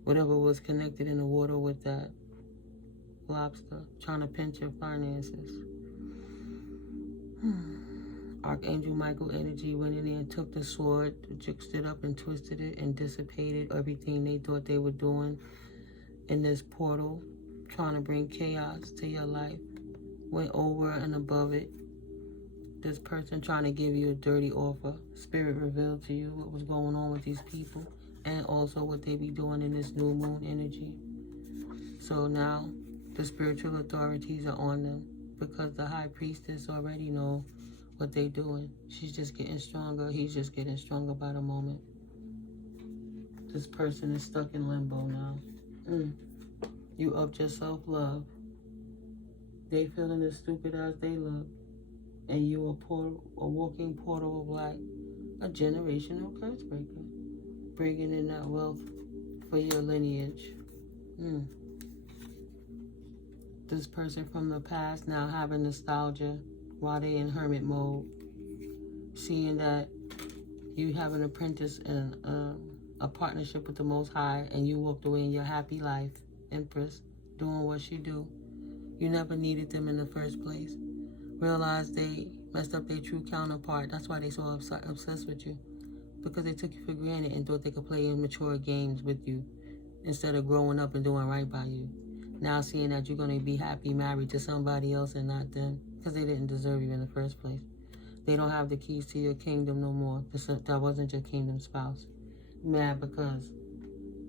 whatever was connected in the water with that lobster, trying to pinch your finances. Archangel Michael energy went in there and took the sword, jixed it up and twisted it and dissipated everything they thought they were doing in this portal, trying to bring chaos to your life. Went over and above it. This person trying to give you a dirty offer. Spirit revealed to you what was going on with these people and also what they be doing in this new moon energy. So now the spiritual authorities are on them because the high priestess already know what they doing. She's just getting stronger. He's just getting stronger by the moment. This person is stuck in limbo now. You upped your self-love. They feeling as stupid as they look. And you a walking portal of light. A generational curse breaker. Bringing in that wealth for your lineage. This person from the past now having nostalgia while they in hermit mode. Seeing that you have an apprentice and a partnership with the Most High and you walked away in your happy life, Empress, doing what she do. You never needed them in the first place. Realized they messed up their true counterpart. That's why they so obsessed with you. Because they took you for granted and thought they could play immature games with you instead of growing up and doing right by you. Now seeing that you're going to be happy married to somebody else and not them because they didn't deserve you in the first place. They don't have the keys to your kingdom no more. That wasn't your kingdom spouse. Mad because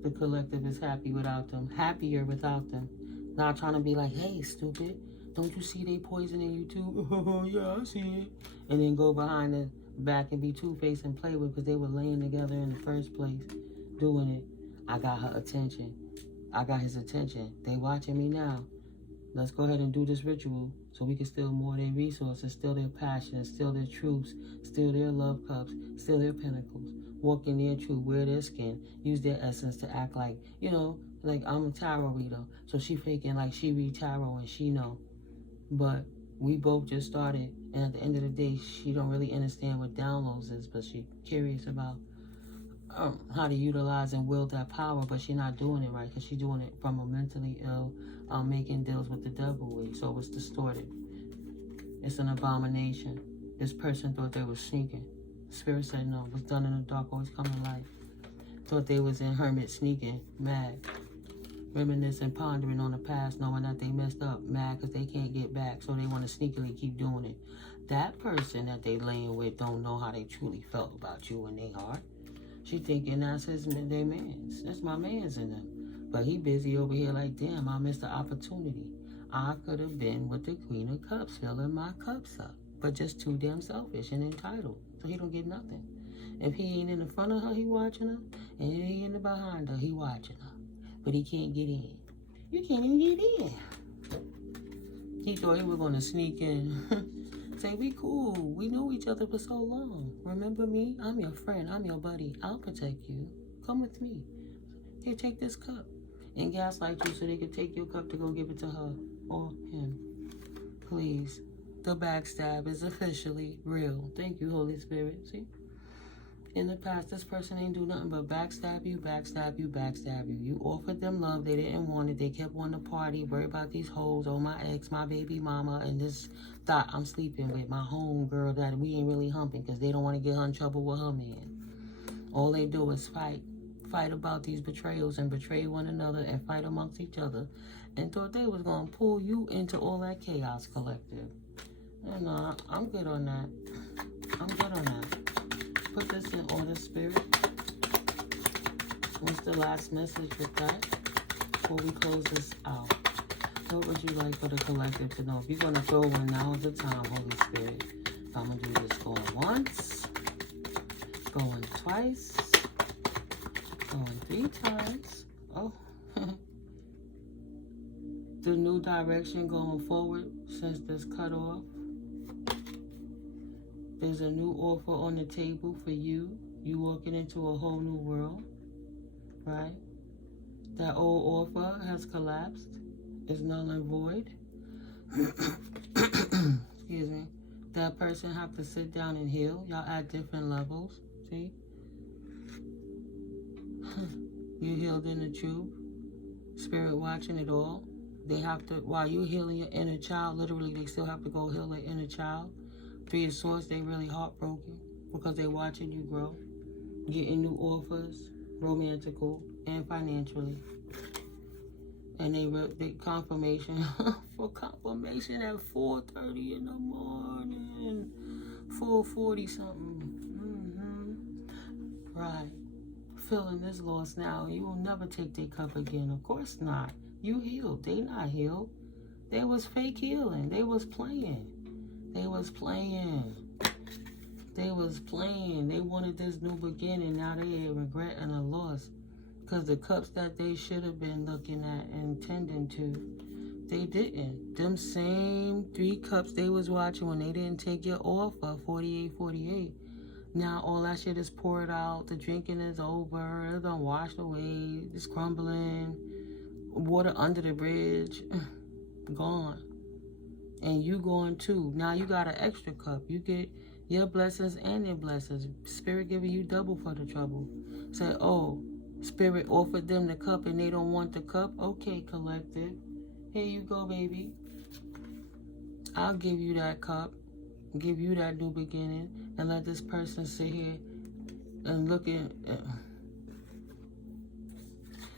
the collective is happy without them. Happier without them. Not trying to be like, hey, stupid. Don't you see they poisoning you too? Yeah, I see it. And then go behind the back and be two-faced and play with because they were laying together in the first place doing it. I got her attention. I got his attention. They watching me now. Let's go ahead and do this ritual so we can steal more of their resources, steal their passions, steal their truths, steal their love cups, steal their pinnacles, walk in their truth, wear their skin, use their essence to act like, you know, like I'm a tarot reader. So she faking like she read tarot and she know. But we both just started, and at the end of the day, she don't really understand what downloads is, but she curious about how to utilize and wield that power, but she's not doing it right because she's doing it from a mentally ill, making deals with the devil way. So it's distorted. It's an abomination. This person thought they were sneaking. Spirit said no. What's done in the dark always come to light. Thought they was in hermit sneaking, mad. Reminiscing, pondering on the past, knowing that they messed up, mad because they can't get back, so they want to sneakily keep doing it. That person that they laying with don't know how they truly felt about you in their heart. She thinking that's their mans. That's my mans in them. But he busy over here like, damn, I missed the opportunity. I could have been with the Queen of Cups, filling my cups up. But just too damn selfish and entitled. So he don't get nothing. If he ain't in the front of her, he watching her. And he ain't in the behind her, he watching her. But he can't get in. You can't even get in. He thought he was going to sneak in. Say, we cool. We know each other for so long. Remember me? I'm your friend. I'm your buddy. I'll protect you. Come with me. Here, take this cup. And gaslight you so they can take your cup to go give it to her or him. Please. The backstab is officially real. Thank you, Holy Spirit. See? In the past, this person ain't do nothing but backstab you, backstab you, backstab you. You offered them love. They didn't want it. They kept wanting to party, worry about these hoes, oh, my ex, my baby mama, and this thought I'm sleeping with my home girl that we ain't really humping because they don't want to get her in trouble with her man. All they do is fight. Fight about these betrayals and betray one another and fight amongst each other and thought they was going to pull you into all that chaos collective. And I'm good on that. I'm good on that. Put this in order, Spirit. What's the last message with that before we close this out? What would you like for the collective to know? If you're going to throw one, now is the time, Holy Spirit. I'm going to do this going once, going twice, going 3 times. Oh. The new direction going forward since this cut off. There's a new offer on the table for you. You walking into a whole new world, right? That old offer has collapsed. It's null and void. Excuse me. That person have to sit down and heal. Y'all at different levels. See? You healed in the truth. Spirit watching it all. They have to, while you healing your inner child, literally they still have to go heal their inner child. 3 of Swords, they really heartbroken because they watching you grow, getting new offers, romantical and financially. And they confirmation for confirmation at 4:30 in the morning, 4:40 something. Right. Feeling this loss now. You will never take their cup again. Of course not. You healed. They not healed. They was fake healing. They was playing. They was playing. They was playing. They wanted this new beginning. Now they regret and a loss. Because the cups that they should have been looking at and tending to, they didn't. Them same 3 cups they was watching when they didn't take your offer, 48. Now all that shit is poured out. The drinking is over. It's done washed away. It's crumbling. Water under the bridge. Gone. And you going too. Now you got an extra cup. You get your blessings and their blessings. Spirit giving you double for the trouble. Say, oh, Spirit offered them the cup and they don't want the cup. Okay, collective. Here you go, baby. I'll give you that cup. Give you that new beginning. And let this person sit here and look at...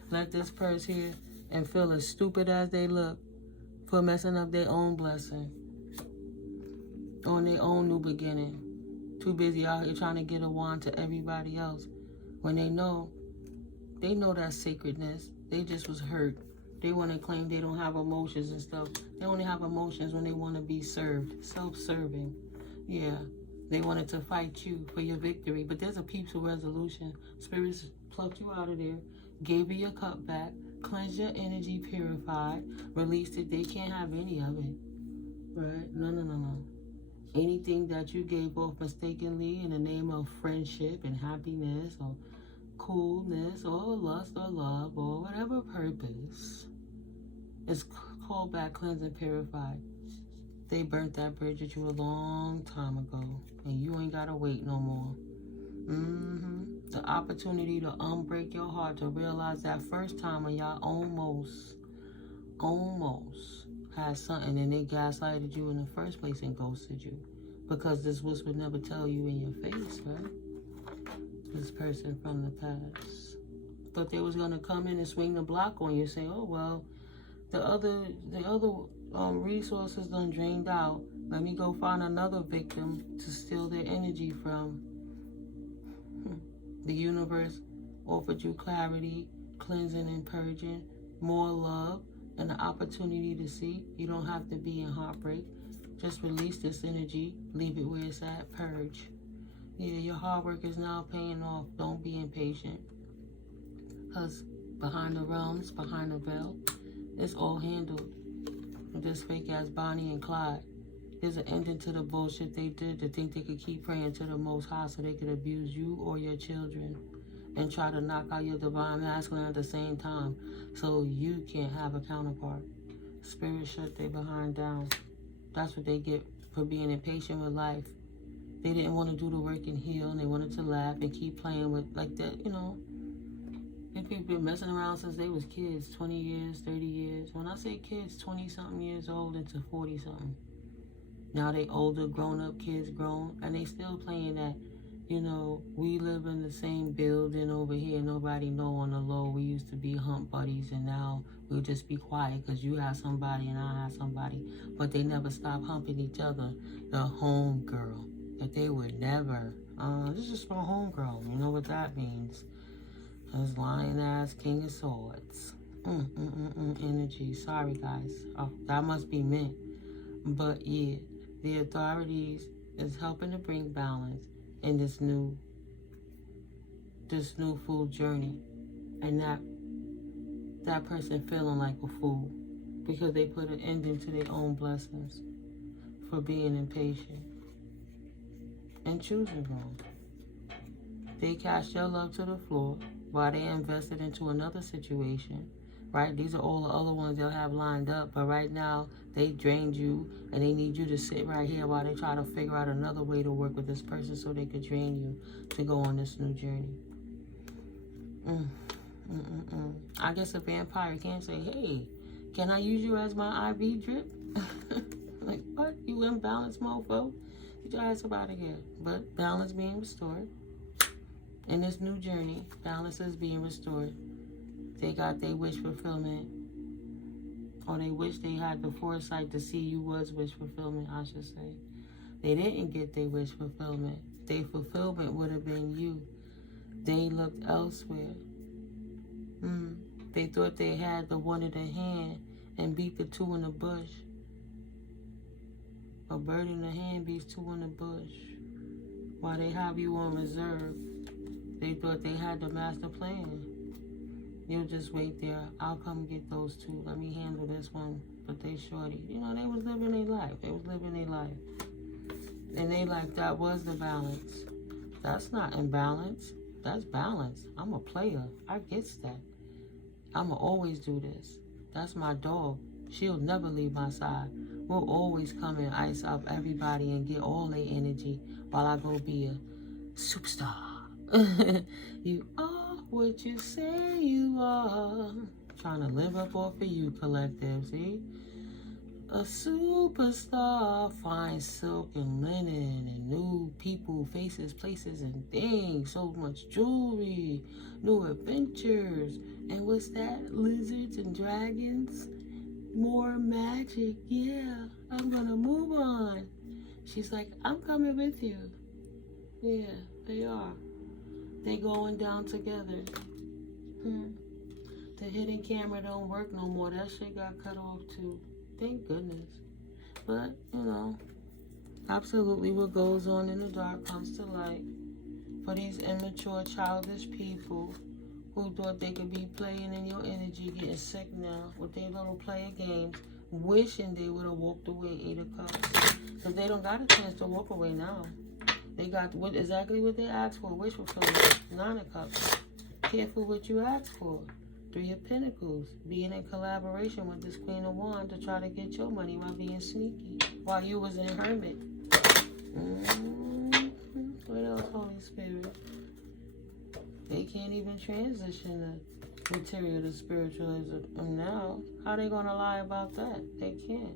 let this person here and feel as stupid as they look for messing up their own blessing on their own new beginning. Too busy out here trying to get a wand to everybody else when they know that sacredness. They just was hurt They want to claim they don't have emotions and stuff. They only have emotions when they want to be served. Self-serving. Yeah. They wanted to fight you for your victory. But there's a peaceful resolution. Spirits plucked you out of there. Gave you your cup back. Cleansed your energy, purified. Released it. They can't have any of it. Right? No. Anything that you gave off mistakenly in the name of friendship and happiness or coolness or lust or love or whatever purpose is called back, cleansed, and purified. They burnt that bridge at you a long time ago, and you ain't gotta wait no more. The opportunity to unbreak your heart, to realize that first time when y'all almost had something and they gaslighted you in the first place and ghosted you, because this would never tell you in your face, right? This person from the past thought they was gonna come in and swing the block on you, say, oh well, the other resources done drained out. Let me go find another victim to steal their energy from. The universe offered you clarity, cleansing and purging, more love, and the opportunity to see. You don't have to be in heartbreak. Just release this energy. Leave it where it's at. Purge. Yeah, your hard work is now paying off. Don't be impatient. Because behind the realms, behind the veil, it's all handled. This fake ass Bonnie and Clyde. There's an ending to the bullshit they did to think they could keep praying to the Most High so they could abuse you or your children and try to knock out your divine masculine at the same time so you can't have a counterpart. Spirit shut their behind down. That's what they get for being impatient with life. They didn't want to do the work and heal, and they wanted to laugh and keep playing with like that, you know. People been messing around since they was kids, 20 years, 30 years. When I say kids, 20-something years old into 40-something. Now they older, grown-up kids, grown, and they still playing that, you know, we live in the same building over here. Nobody know on the low. We used to be hump buddies, and now we'll just be quiet because you have somebody and I have somebody. But they never stop humping each other. The home girl. That they would never. This is my home girl. You know what that means. This lion ass king of swords. Energy. Sorry, guys. Oh, that must be meant. But yeah, the authorities is helping to bring balance in this new fool journey, and that person feeling like a fool because they put an ending to their own blessings for being impatient and choosing wrong. They cast your love to the floor while they invested into another situation, right? These are all the other ones they'll have lined up, but right now they drained you and they need you to sit right here while they try to figure out another way to work with this person so they could drain you to go on this new journey. I guess a vampire can't say, hey, can I use you as my IV drip? Like, what? You imbalanced, mofo? Get your ass up out of here. But balance being restored. In this new journey, balance is being restored. They got their wish fulfillment. Or they wish they had the foresight to see you was wish fulfillment, I should say. They didn't get their wish fulfillment. Their fulfillment would have been you. They looked elsewhere. They thought they had the one in the hand and beat the two in the bush. A bird in the hand beats two in the bush. While they have you on reserve, they thought they had the master plan. You'll just wait there. I'll come get those two. Let me handle this one. But they shorty. You know, they was living their life. They was living their life. And they like, that was the balance. That's not imbalance. That's balance. I'm a player. I gets that. I'ma always do this. That's my dog. She'll never leave my side. We'll always come and ice up everybody and get all their energy while I go be a superstar. You are what you say you are. Trying to live up off of you, collective, see? A superstar, fine silk and linen and new people, faces, places, and things. So much jewelry, new adventures. And what's that? Lizards and dragons? More magic, yeah. I'm gonna move on. She's like, I'm coming with you. Yeah, they are. They going down together. The hidden camera don't work no more. That shit got cut off too. Thank goodness. But, you know, absolutely what goes on in the dark comes to light. For these immature, childish people who thought they could be playing in your energy, getting sick now with their little player games, wishing they would have walked away 8 of Cups. Because they don't got a chance to walk away now. They got exactly what they asked for. Wish fulfillment. 9 of Cups. Careful what you ask for. 3 of Pentacles. Being in collaboration with this Queen of Wands to try to get your money while being sneaky. While you was in Hermit. What else, Holy Spirit? They can't even transition the material to spiritualism now. How they gonna lie about that? They can't.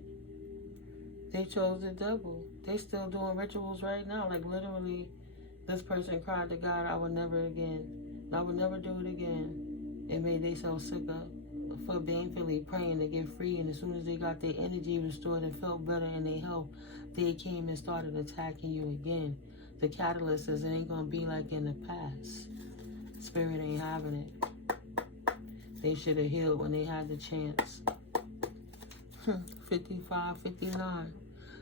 They chose the devil. They still doing rituals right now. Like literally, this person cried to God, I would never again. I would never do it again. It made themselves sick for painfully praying to get free. And as soon as they got their energy restored and felt better in their health, they came and started attacking you again. The catalyst says it ain't gonna be like in the past. Spirit ain't having it. They should have healed when they had the chance. 55, 59.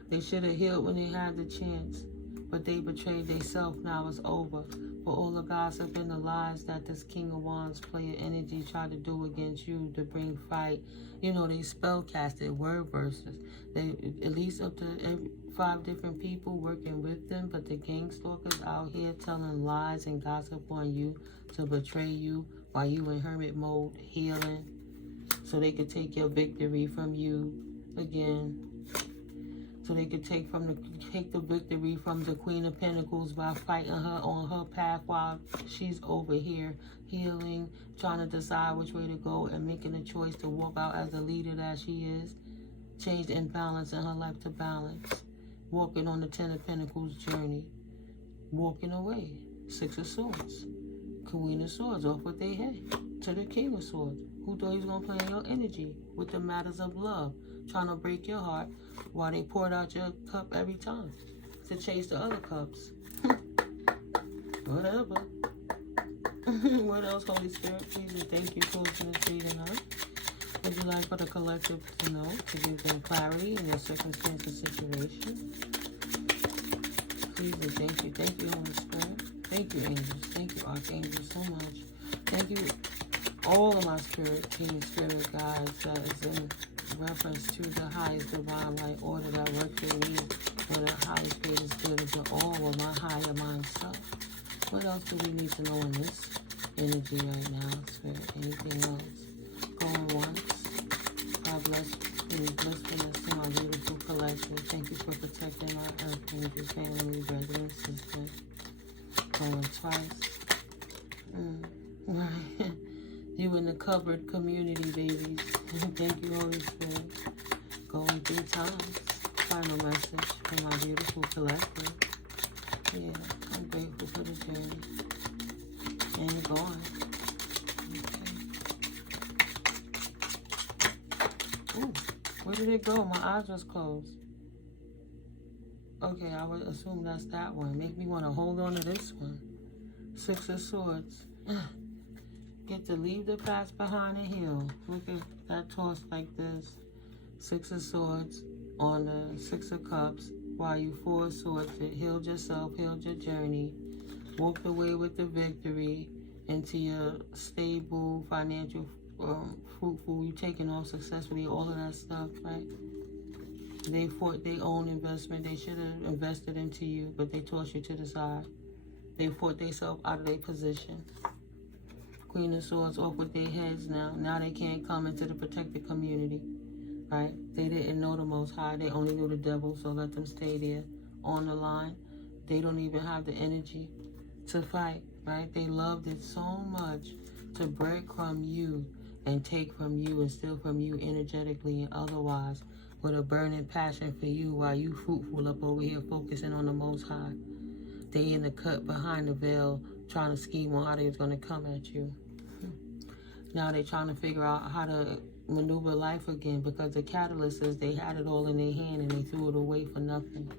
They should have healed when they had the chance. But they betrayed themselves. Now it's over. For all the gossip and the lies that this King of Wands player energy tried to do against you to bring fight. You know, they spell casted word verses. They at least up to 5 different people working with them. But the gang stalkers out here telling lies and gossip on you to betray you while you in hermit mode healing. So they could take your victory from you again. So they could take the victory from the Queen of Pentacles by fighting her on her path while she's over here healing, trying to decide which way to go and making a choice to walk out as the leader that she is. Change the imbalance in her life to balance. Walking on the 10 of Pentacles journey. Walking away. 6 of Swords. Queen of Swords off with their head to the King of Swords. Who thought he was going to play in your energy with the matters of love, trying to break your heart while they poured out your cup every time to chase the other cups. Whatever. What else, Holy Spirit? Please and thank you for this reading, huh? Would you like for the collective to know, to give them clarity in their circumstance and situation? Please and thank you. Thank you, Holy Spirit. Thank you, angels. Thank you, archangels, so much. Thank you, all of my spirit, team, spirit guides that is in reference to the highest divine light order that works for me, for the highest, greatest good to all of my higher mind stuff. What else do we need to know in this energy right now, spirit? Anything else? Going once. God bless you. Blessings to my beautiful collective. Thank you for protecting my earth angels, family, brothers, sisters. Going twice. Right. You in the covered community, babies. Thank you, Holy Spirit. Going 3 times. Final message for my beautiful collective. Yeah, I'm grateful for the journey. And going. Okay. Ooh, where did it go? My eyes was closed. Okay, I would assume that's that one. Make me want to hold on to this one. 6 of Swords. Get to leave the past behind and heal. Look at that toss like this. 6 of Swords on the 6 of Cups. While you 4 of Swords, healed yourself, healed your journey. Walked away with the victory into your stable, financial, fruitful, you taking off successfully, all of that stuff, right? They fought their own investment. They should have invested into you, but they tossed you to the side. They fought themselves out of their position. Queen of Swords off with their heads now. Now they can't come into the protected community, right? They didn't know the Most High. They only knew the devil, so let them stay there on the line. They don't even have the energy to fight, right? They loved it so much to breadcrumb you and take from you and steal from you energetically and otherwise with a burning passion for you while you fruitful up over here focusing on the Most High. They in the cut behind the veil trying to scheme on how they was going to come at you. Now they trying to figure out how to maneuver life again because the catalyst is they had it all in their hand and they threw it away for nothing.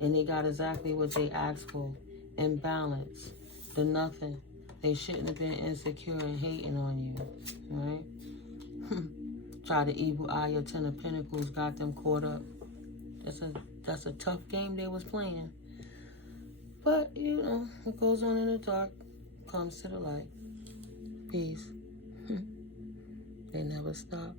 And they got exactly what they asked for. Imbalance. The nothing. They shouldn't have been insecure and hating on you. Right? Try the evil eye of 10 of Pentacles, got them caught up. That's a tough game they was playing. But, you know, what goes on in the dark comes to the light. Peace. They never stop.